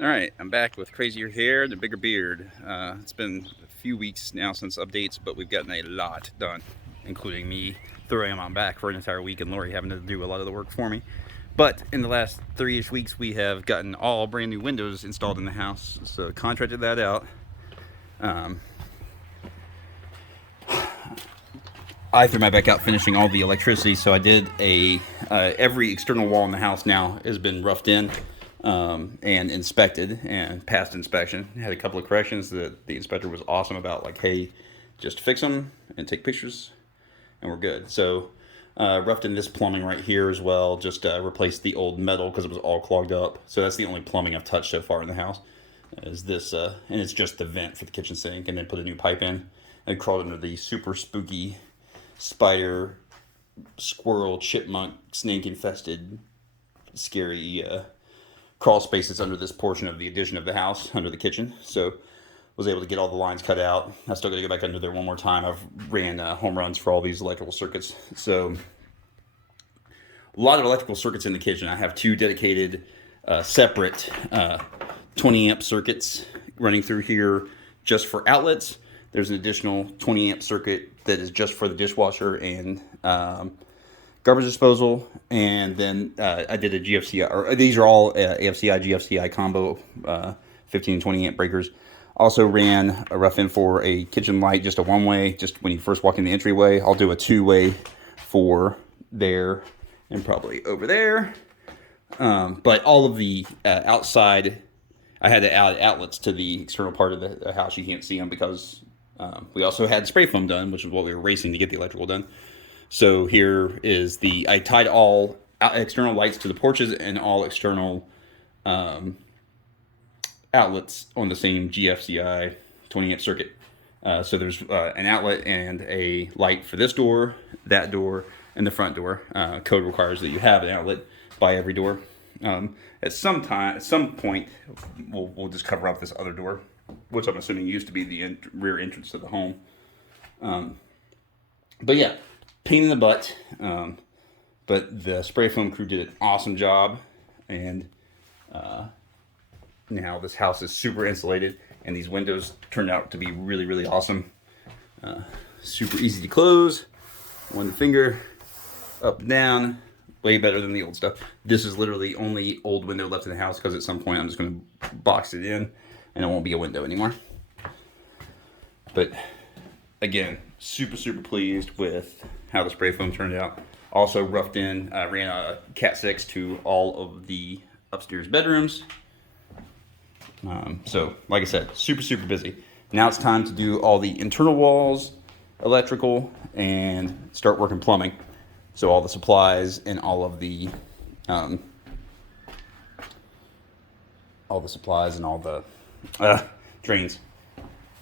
All right, I'm back with crazier hair and a bigger beard. It's been a few weeks now since updates, but we've gotten a lot done, including me throwing them on back for an entire week and Lori having to do a lot of the work for me. But in the last 3-ish weeks, we have gotten all brand new windows installed in the house, so contracted that out. Um, I threw my back out finishing all the electricity, so I did every external wall in the house now has been roughed in and inspected and passed inspection. Had a couple of corrections that the inspector was awesome about, like, hey, just fix them and take pictures, and we're good. So roughed in this plumbing right here as well. Just replaced the old metal because it was all clogged up. So that's the only plumbing I've touched so far in the house. Is this and it's just the vent for the kitchen sink, and then put a new pipe in. And crawled under the super spooky spider, squirrel, chipmunk, snake infested, scary crawl spaces under this portion of the addition of the house, under the kitchen. So was able to get all the lines cut out. I still got to go back under there one more time. I've ran home runs for all these electrical circuits. So a lot of electrical circuits in the kitchen. I have two dedicated, separate 20 amp circuits running through here just for outlets. There's an additional 20 amp circuit that is just for the dishwasher and garbage disposal. And then I did a GFCI, or these are all AFCI, GFCI combo 15 and 20 amp breakers. Also ran a rough in for a kitchen light, just a one way, just when you first walk in the entryway. I'll do a two way for there and probably over there. But all of the outside, I had to add outlets to the external part of the house. You can't see them because we also had spray foam done, which is what we were racing to get the electrical done. So here is I tied all external lights to the porches and all external outlets on the same GFCI 20 amp circuit. So there's an outlet and a light for this door, that door, and the front door. Code requires that you have an outlet by every door. At some point, we'll just cover up this other door, which I'm assuming used to be the rear entrance to the home. But yeah, pain in the butt. But the spray foam crew did an awesome job, and now this house is super insulated, and these windows turned out to be really, really awesome. Super easy to close, one finger, up and down, way better than the old stuff. This is literally the only old window left in the house because at some point I'm just going to box it in and it won't be a window anymore. But again, super, super pleased with how the spray foam turned out. Also roughed in, ran a Cat 6 to all of the upstairs bedrooms. So, like I said, super, super busy. Now it's time to do all the internal walls, electrical, and start working plumbing. So all the supplies and all the supplies and all the drains.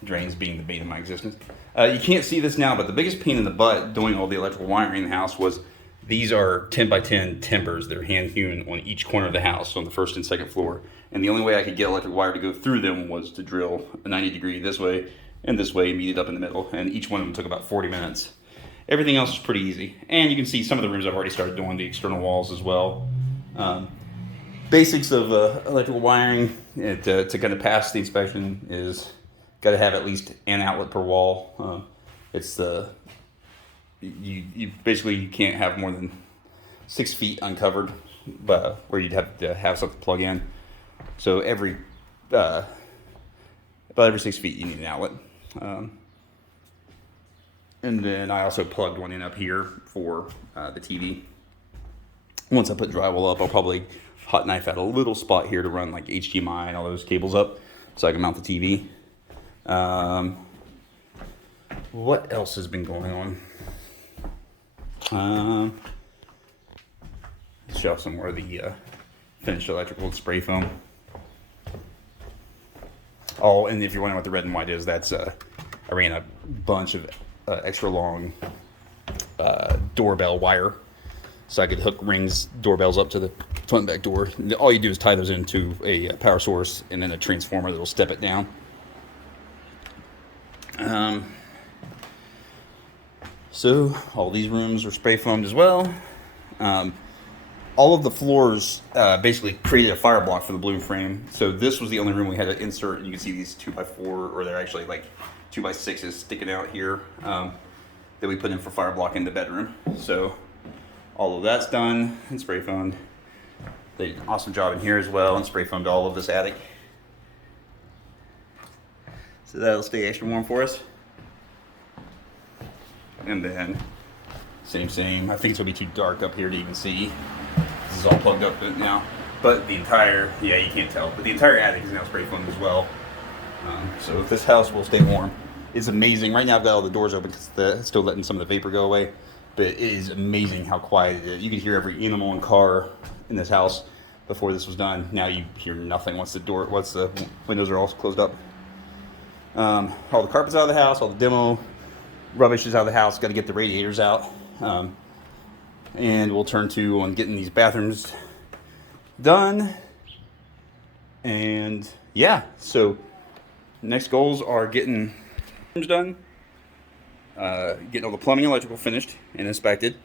Drains being the bane of my existence. You can't see this now, but the biggest pain in the butt doing all the electrical wiring in the house was these are 10 by 10 timbers. They're hand hewn on each corner of the house on the first and second floor. And the only way I could get electric wire to go through them was to drill a 90-degree this way and this way, meet it up in the middle. And each one of them took about 40 minutes. Everything else is pretty easy. And you can see some of the rooms I've already started doing the external walls as well. Basics of electrical wiring to kind of pass the inspection is got to have at least an outlet per wall. It's the you basically you can't have more than 6 feet uncovered, where you'd have to have something to plug in. So about every 6 feet you need an outlet. And then I also plugged one in up here for the TV. Once I put drywall up, I'll probably hot knife out a little spot here to run like HDMI and all those cables up so I can mount the TV. What else has been going on? Show some more of the finished electrical spray foam. Oh, and if you're wondering what the red and white is, that's I ran a bunch of extra long doorbell wire so I could hook Ring's doorbells up to the front back door. All you do is tie those into a power source and then a transformer that will step it down. So all these rooms are spray foamed as well. all of the floors basically created a fire block for the balloon frame. So this was the only room we had to insert. And you can see these 2x4, or they're actually like 2x6s sticking out here that we put in for fire block in the bedroom. So all of that's done and spray foamed. They did an awesome job in here as well, and spray foamed all of this attic. So that'll stay extra warm for us. And then same. I think it's gonna be too dark up here to even see. This is all plugged up now. But the entire, yeah, you can't tell, but the entire attic is now spray foamed as well. So this house will stay warm. It's amazing. Right now I've got all the doors open because it's still letting some of the vapor go away. But it is amazing how quiet it is. You could hear every animal and car in this house before this was done. Now you hear nothing once the windows are all closed up. All the carpet's out of the house, all the demo rubbish is out of the house. Got to get the radiators out. And we'll turn to on getting these bathrooms done. And yeah, so next goals are getting done, getting all the plumbing and electrical finished and inspected,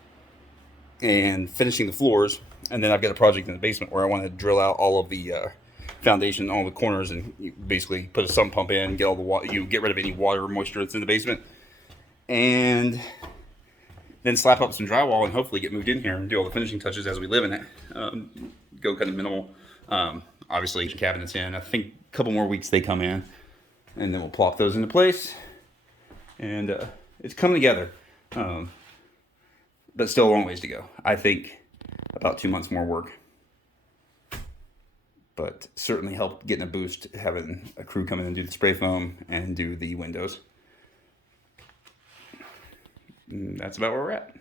and finishing the floors. And then I've got a project in the basement where I want to drill out all of the foundation, all the corners, and you basically put a sump pump in, get all the water, you get rid of any water or moisture that's in the basement, and then slap up some drywall and hopefully get moved in here and do all the finishing touches as we live in it. Go kind of minimal. Obviously, cabinets in. I think a couple more weeks they come in, and then we'll plop those into place. And it's coming together, but still a long ways to go. I think about 2 months more work, but certainly helped getting a boost having a crew come in and do the spray foam and do the windows. And that's about where we're at.